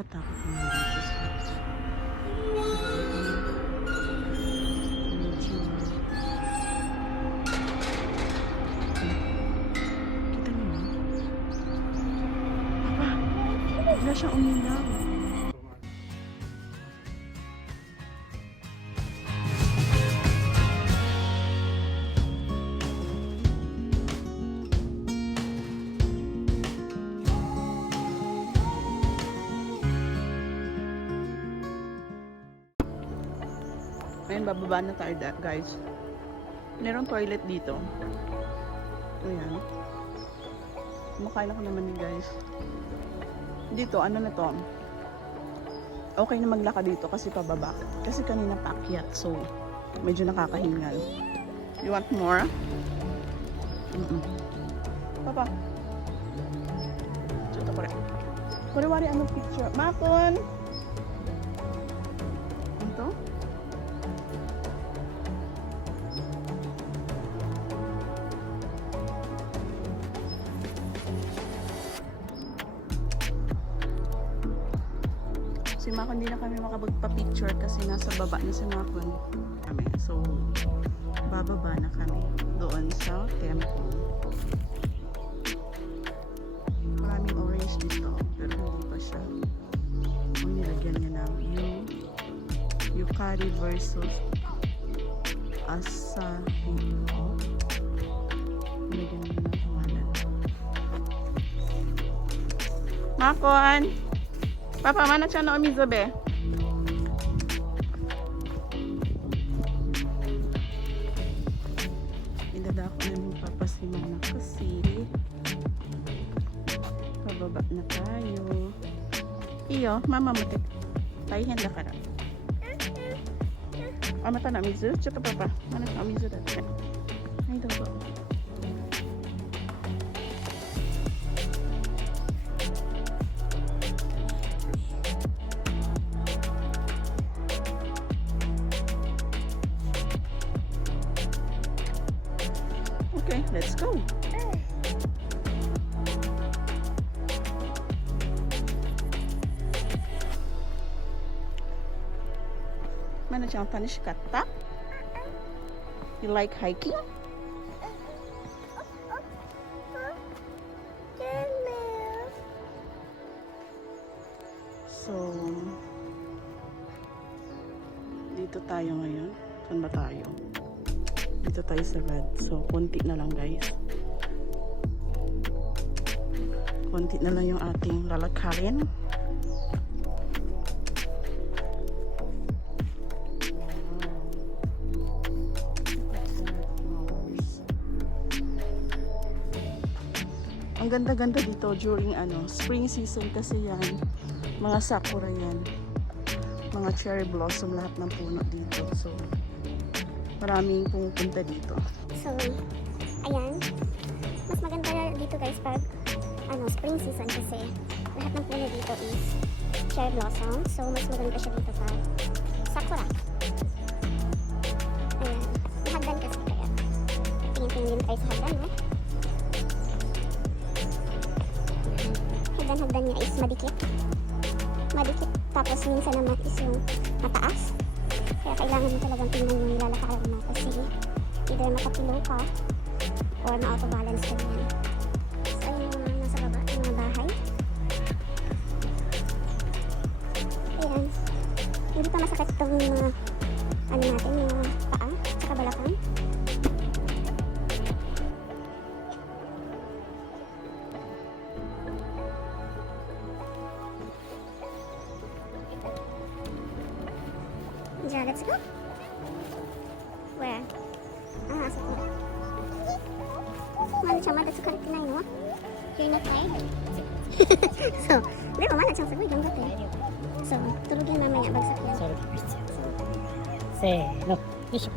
Takot naman dito sa kita niyo ba? Papa, bigla siyang umilaw. Ngayon, bababa na tayo guys. Merong toilet dito. Ayan. Kumakain ako naman guys. Dito, ano na to? Okay na maglakad dito kasi pababa. Kasi kanina paakyat. So, medyo nakakahingal. You want more? Papa. Ito ko rin. Kuri-wari ano picture? Makon! Ito? Si Makon, hindi na kami makapagpa-picture kasi nasa baba na si Makon. So, bababa na kami doon sa temple. Maraming orange dito, pero hindi pa siya. Kung nilagyan niya ng Yukari versus Asahito. Nilagyan niya ng pangalan. Makon! Papa, mana siya na umizabe? Idadako na ni Papa si Mama kasi pababa na tayo. Iyo, Mama mo tayo henda ka na. Mata na umizu? Tsaka Papa, mana siya umizu dati. Ay, daw. Okay, let's go. Mana siyang tanishikatta? You like hiking? So, dito tayo ngayon. Saan ba tayo? Dito tayo sa red. So, konti na lang guys. Konti na lang yung ating lalakarin. Ang ganda-ganda dito during spring season kasi yan. Mga sakura yan. Mga cherry blossom, lahat ng puno dito. So, maraming pumupunta dito. So, ayan. Mas maganda dito guys pag spring season kasi lahat ng puno dito is cherry blossom. So, mas maganda siya dito pag sakura. Ayan. Mahagdan kasi kaya. Tingin-tingin din tayo sa hagdan, no? Hagdan niya is madikit. Madikit. Tapos minsan naman is yung mataas. Kaya kailangan mo talagang tingnan yung nilalakaran mo kasi either makapilo ka or ma-auto-balance ka niyan. So, ayun yung mga nasa baba, yung mga bahay. Ayan. Hindi pa masakit itong mga natin, yung mga paa, tsaka balakang. Yeah, let's go. Where? Ah, so mana siya madasukar tinay no? You're not tired? So, pero mana siyang sagoy yung gate. So, tulugin mamaya bagsak yan. Sorry. Say, no. Yes.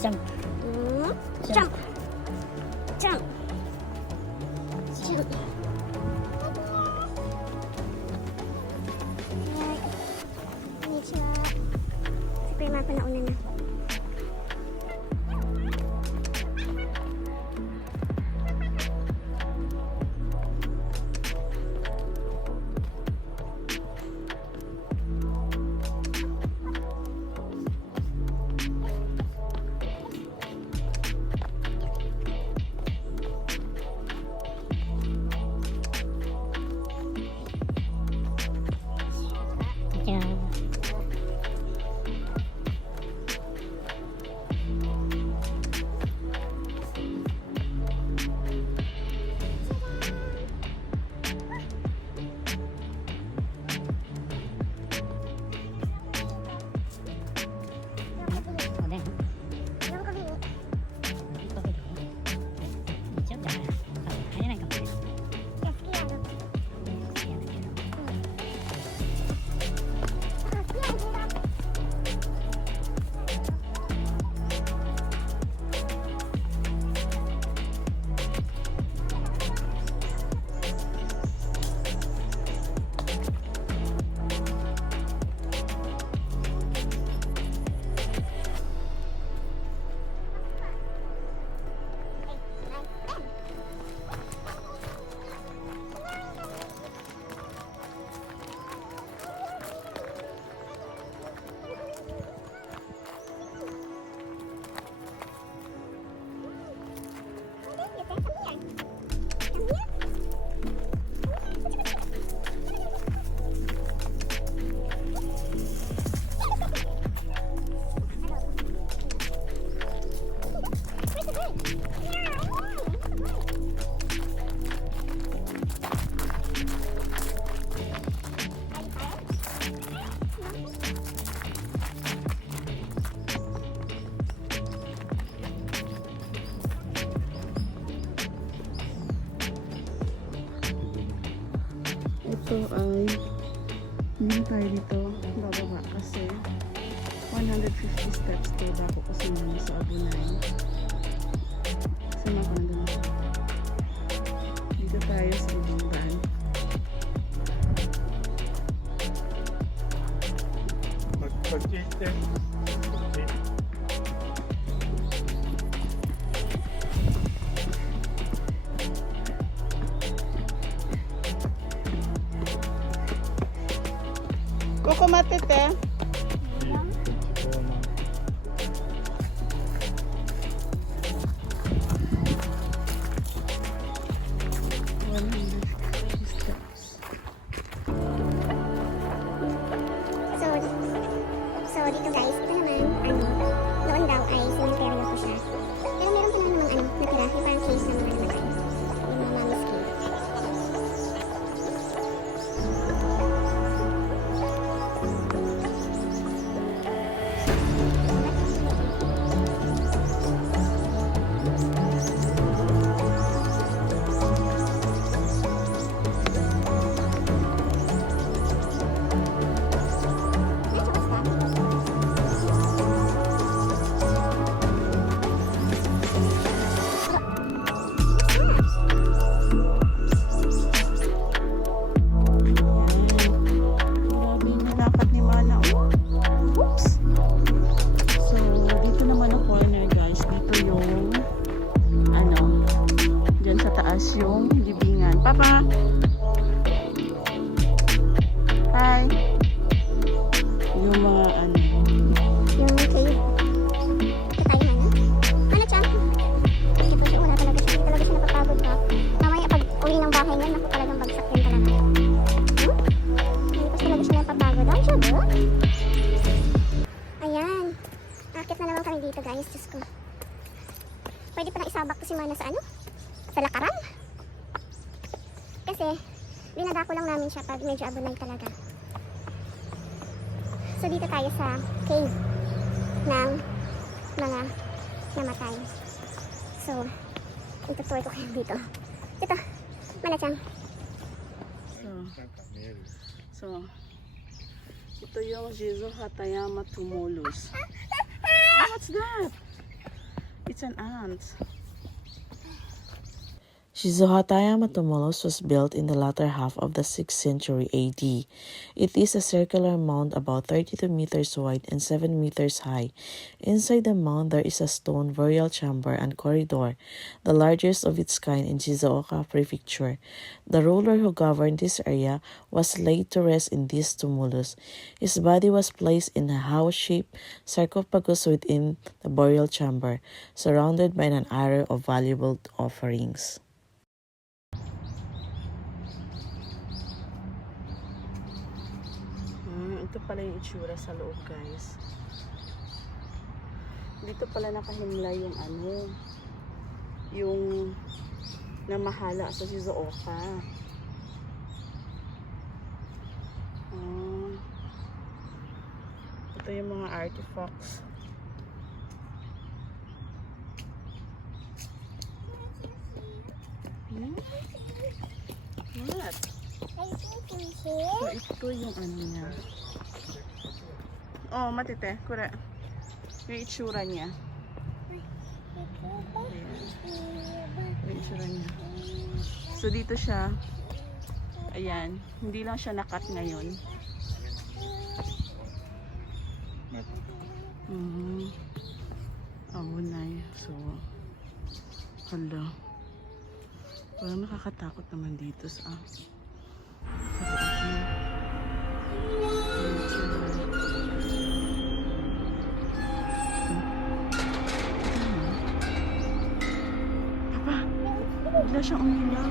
Jump. Jump. Jump. Jump. Konnichiwa. Prima ko na una na. ito ay hindi tayo dito bababa kasi 150 steps to dapat kasi naman sa Abunay. Sama ko na doon. Dito tayo sa Ibang. Pag-cheater. Koko matete. So dito guys, ito naman, noon daw ay cemetery ko siya. Pero meron pa naman natira, yung parang case na mga namatay. Yung mga mami's cave. Grabe yung nilakad ni Mana. Oops! So, dito naman ang corner guys. Dito yung dyan sa taas yung libingan. Papa! Hi! Yung mga Yung cave. Ito tayo Ano chan? Ito siya, wala talaga siya. Hindi talaga siya napapagod ba? Mamaya pag uwi ng bahay niya, naku talagang bagsak yun talaga. Hindi pa talaga siya napapagod. Ay, siya ba? Ayan. Akit na naman kami dito guys. Diyos ko. Pwede pa na isabak to si Mana sa sa lakaran. Kasi, binadako lang namin siya pag medyo abunay talaga. So, dito tayo sa cave ng mga namatay. So, itutour ko kayo dito. Ito, Manachang. So, ito yung Jizo Hatayama Tumulus. Oh, what's that? It's an ant. Shizuhatayama Tumulus was built in the latter half of the 6th century AD. It is a circular mound about 32 meters wide and 7 meters high. Inside the mound there is a stone burial chamber and corridor, the largest of its kind in Shizuoka Prefecture. The ruler who governed this area was laid to rest in this tumulus. His body was placed in a house-shaped sarcophagus within the burial chamber, surrounded by an array of valuable offerings. Ito pala yung itsura sa loob guys. Dito pala nakahimlay yung yung namahala sa Shizuoka. Ito yung mga artifacts. What? So ito yung niya. Oh, matite, kura. Yung itsura niya. Ayan. Yung itsura niya. So dito siya. Ayan, hindi lang siya nakat ngayon. Abunay. So, hala. Parang nakakatakot naman dito sa loob niya. Papa, bigla siyang umilaw.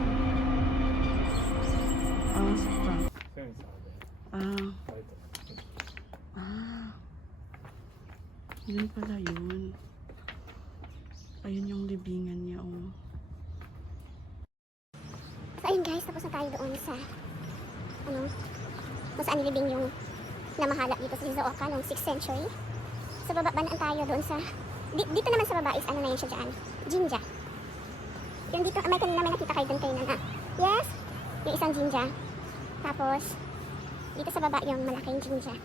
Sapa. Yun pala yun. Ayun yung libingan niya, oh. So ayun guys, tapos na tayo doon sa kung saan nilibing yung namahala dito sa Shizuoka noong 6th century. So bababaan tayo doon sa dito naman sa baba is na yun siya dyan, Jinja. Yung dito, may kanina may nakita kayo doon kayo na yes, yung isang Jinja. Tapos, dito sa baba yung malaking jinja.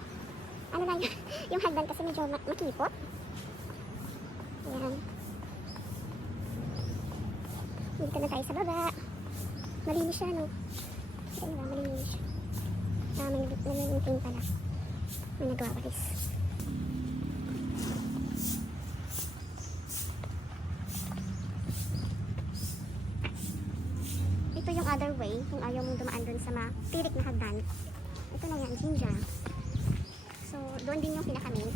Ano lang yun? Yung hagdan kasi medyo makipot. Ayan. Dito na tayo sa baba. Malinis siya, no? Ito na, malinis siya. May maintain pala. May nagwawalis. Ito yung other way, kung ayaw mong dumaan dun sa mapirik na hagdan. Ito na yan, jinja. So, doon din yung pinaka-main.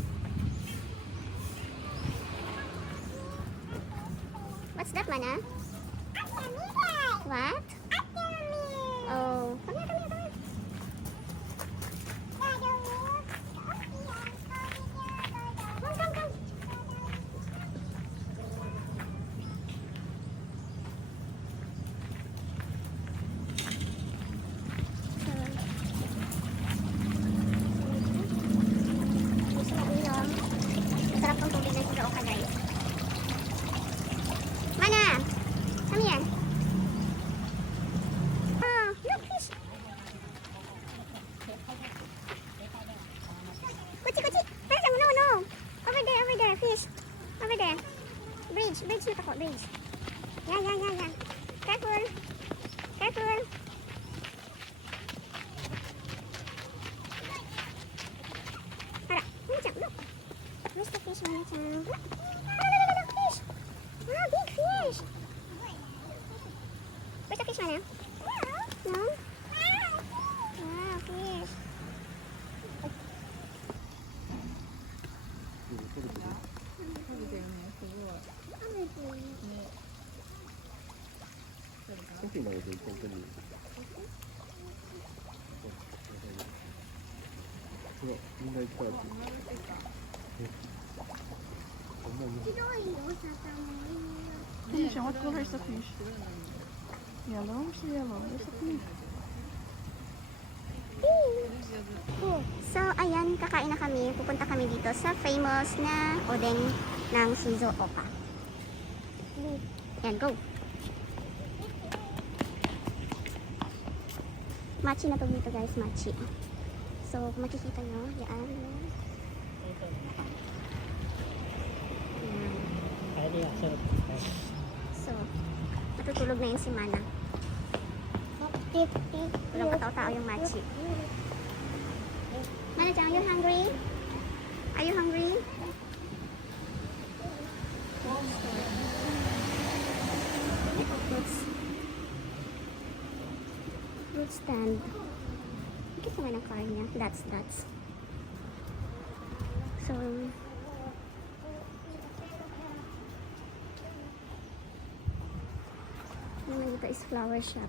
What's that, Mana? What? Oh, come here, come here, come here. Come, come, come. Gusto mo uminom? Masarap tong tubig ng Shizuoka, guys. Mana! Come here. Oh, look, fish. Kuchi, kuchi. First, no, no. Over there, fish. Over there. Bridge na ako, bridge. Yeah. Careful. Careful. Hara, Mana-chan, look. Where's the fish, Mana-chan? Look, fish. Wow, big fish. Where's the fish, Mana? No? Wow, fish. Finish. What color is the fish? Yellow? It's yellow. There's a fish. So, ayan, kakain na kami. Pupunta kami dito sa famous na odeng ng Shizuoka. Ayan, go! Machi na to dito, guys. Machi. So, kung makikita nyo, yan. Ayan. So, matutulog na yun si Mana. Walang katao-tao yung Machi. Mana-chan, are you hungry? Are you hungry? Fruit stand. Bakit naman ang car niya? That's. So, naman dito is flower shop.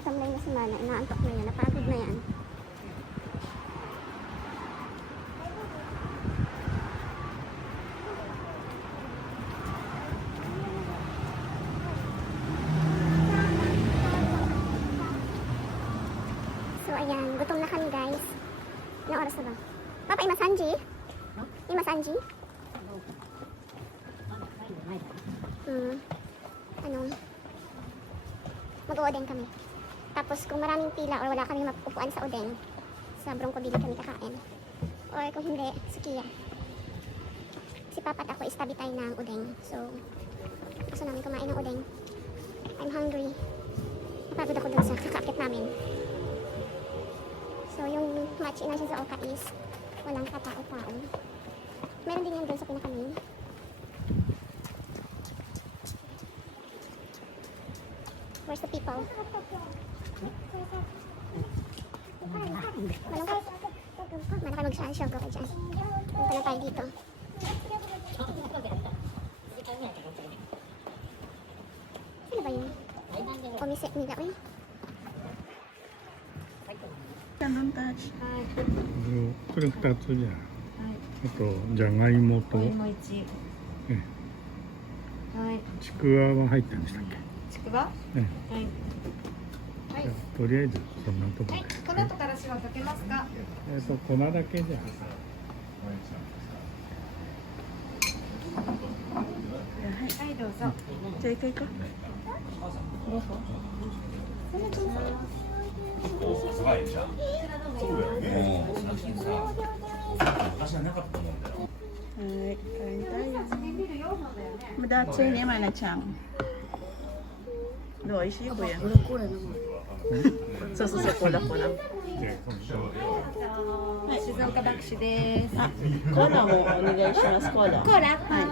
Tamlay na si Mana, inaantok na yan, napagod na yan. So ayan, gutom na kami, guys. Ilang oras na ba? Papa, imasanji? Imasanji? Ano? Mag-o-odeng kami. Tapos kung maraming pila or wala kami mapupuan sa odeng, sa Broncobili kami kakain. Or kung hindi, sa Kia. Si Papa at ako is tabi tayo ng odeng. So, gusto namin kumain ng odeng. I'm hungry. Napagod ako dun sa kakaakit namin. So, yung machi na Shizuoka is walang katao-tao. Meron din yan dun sa pinaka-main. Where's the people? Mana kayo mag-shog ako dyan. Punta na tayo dito. Ano ba yun? Omise nila, uy. Don't touch. これ2つじゃん。あとじゃがいもとお芋1。はい。ちくわは入ってるんでしたっけ？ちくわ。えはい。とりあえずそんなとこで、この後からしはかけますか？粉だけじゃ。はい、どうぞ。じゃあ一回行こう。はい、kain tayo. Madatsoy ni Mana-chan. Do, oishii ko yan. So, cola. 静岡爆酒です。あ、コーラもお願いします。コーラ。コーラ。はい。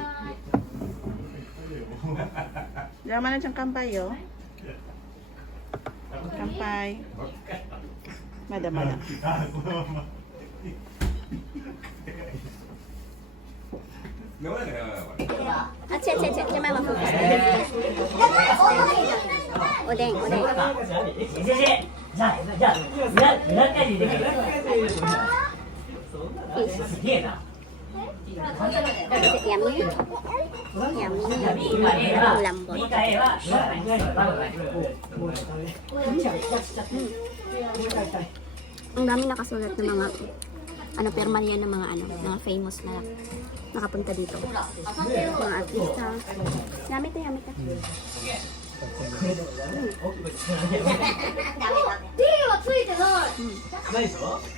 じゃあ、Mana-chan 乾杯よ。乾杯。まだまだ。あ、違う。じゃあママフォークス。おでん。Yummy. Lambot. Ang dami nakasulat ng mga perma niya ng mga famous na nakapunta dito. Mga artista. Dami to.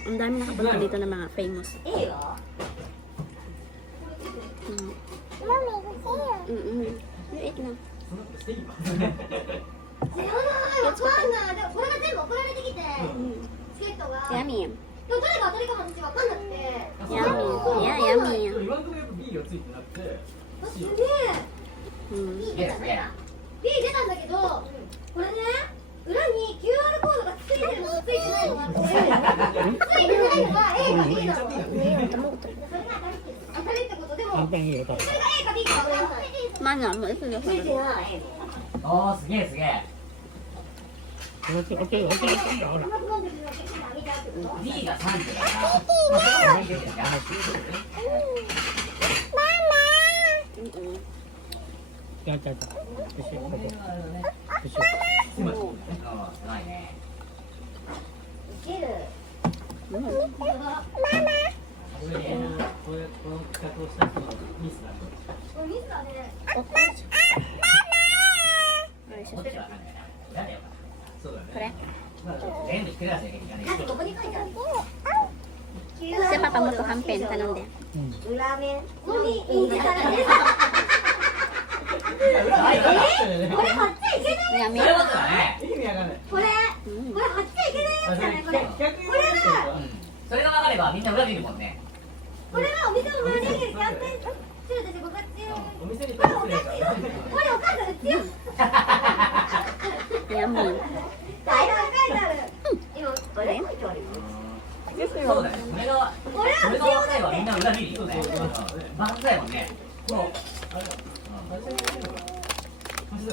Ang dami nakapunta dito ng mga famous. Wait lang. Yummy. B 出たんだけど、これね、裏に QR コードがついてるのとついてないのがあって、ついてないのが A か B なの。それが当たりってことでも、それが A か B か分からない。 Mana mo ito yung ついてない。おー、すげえ。オッケー、ほら。甘く飲んでるの結構あげちゃうってこと。 B が3時だから。じゃあ。ないね。いける。この企画をした人のミスだ。これミスだね。こっちはわかんないな。誰よ。そうだね。全部ひっくり返すね。だってここに書いてある。 Kasi papa mo to campaign, tanong din. 裏面。ここに印字されてる。これ貼っちゃいけない。 Yummy. そういうことだね。これ貼っちゃいけないやつじゃないこれ。これが。それが分かればみんな裏見るもんね。これはお店の裏にキャンペーンするでしょ、5月中。お店にこれおかしいよ。これお母さんうちよ。 Yummy. 大量書いてある。今これ書いてある。そうだよ。それが分かればみんな裏見るよね。バカだよね。アジ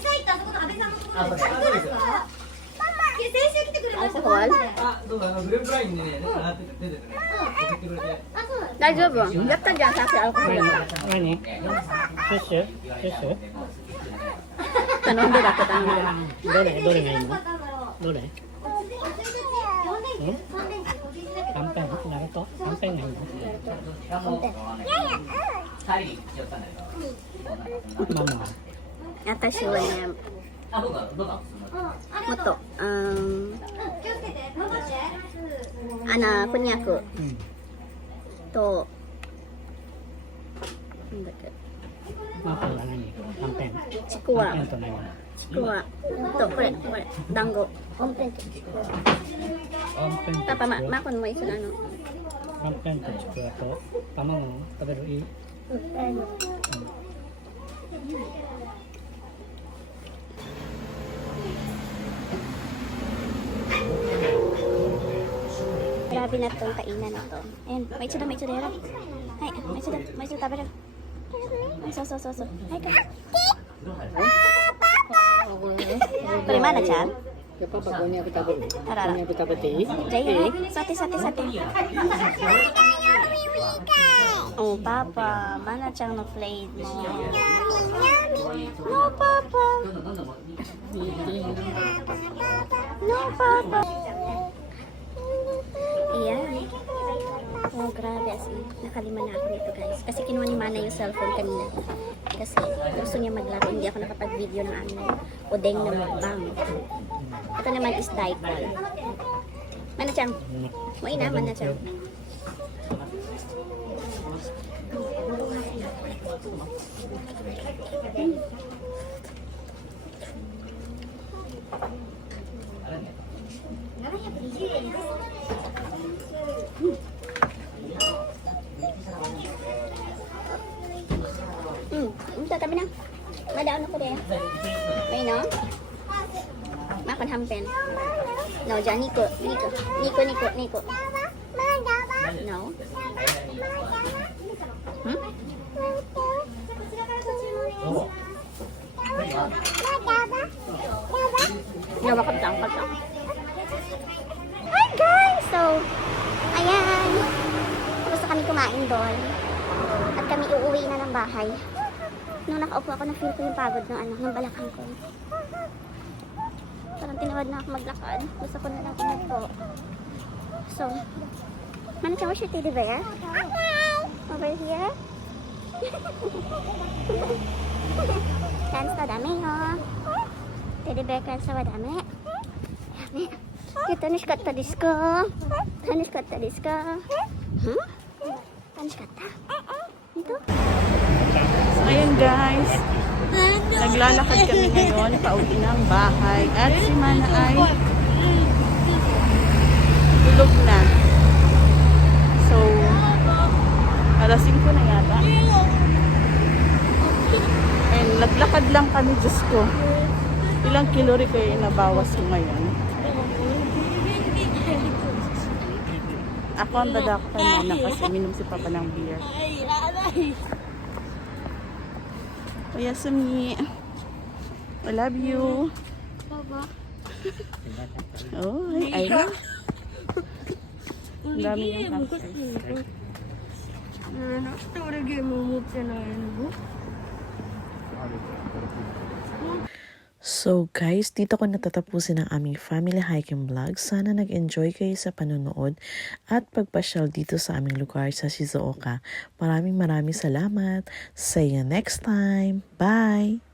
サイってあそこの安倍さんのところで。先週来てくれました。 Alcohol? そうだ、グループラインでね、出ててね、送ってくれて。あ、そうなんです。 Dajobo. Diyak ka dyan kasi alcohol. Ano? Susu? Tanong din ako, tanong din. どれがいいの？どれ？はんぺん？ナルト？はんぺんがいいの？帰りに寄ったんだけど。ママは？ Atashi wa niya. あ、僕はもっと、気をつけて、頑張って。こんにゃくと、なんだっけ、ママは何？はんぺん？ちくわはんぺんと何？ちくわと、これ、団子。はんぺんとちくわ。 Papa, makon mo isa ano. はんぺんとちくわと卵食べる？いい？ Grabe na itong kainan na to. Ayan, may itsura. Ay, may itsura, tabi rin. Ay, so. Ay, ka. Pwede mana, Chan? Papa, kunin aku tabut. Arara. Kunin aku tabut ini. Jaya, sate. Oh, Papa. Mana siyang na-plate mo. No, Papa. No, Papa. Ayan. Oh, grabe. As in, nakalima na ako nito, guys. Kasi kinuha ni Mana yung cellphone kanina. Kasi gusto niya maglaro. Hindi ako nakapag-video ng udeng na mukbang. Ito naman is daikon. Mana siyang? Mo ina, Mana siyang? Tabi na. Madaon ako deh. May no? Makan hampen. No, jangan Niko. No. Hmm? No, bakit lang. Hi guys! So, ayan. Tapos na kami kumain doon. At kami uuwi na ng bahay. Nung nakaupo ako, na-feel ko yung pagod ng balakang ko. Parang tinawad na ako maglakad. Gusto ko na lang kumagpo. So, Mana chan, where's your teddy bear? Over here? Kansta dame yo. Teddy bear kansta wa dame. Dame. Tanishikatta desu ka? Tanishikatta desu ka? Tanishikatta? Ito? So, ayun guys. Naglalakad kami ngayon pauwi ng bahay. At si Mana ay tulog na. So, alas 5 na yata. And naglakad lang kami, Diyos ko. Ilang kalori kayo nabawas ko ngayon. Ako ang dadako kay Mana kasi minom si Papa ng beer. O Yasumi, I love you. Oh, ay. Ang dami yung hamsters. So guys, dito ko natatapusin ang aming family hiking vlog. Sana nag-enjoy kayo sa panonood at pagpasyal dito sa aming lugar sa Shizuoka. Maraming salamat. See you next time. Bye!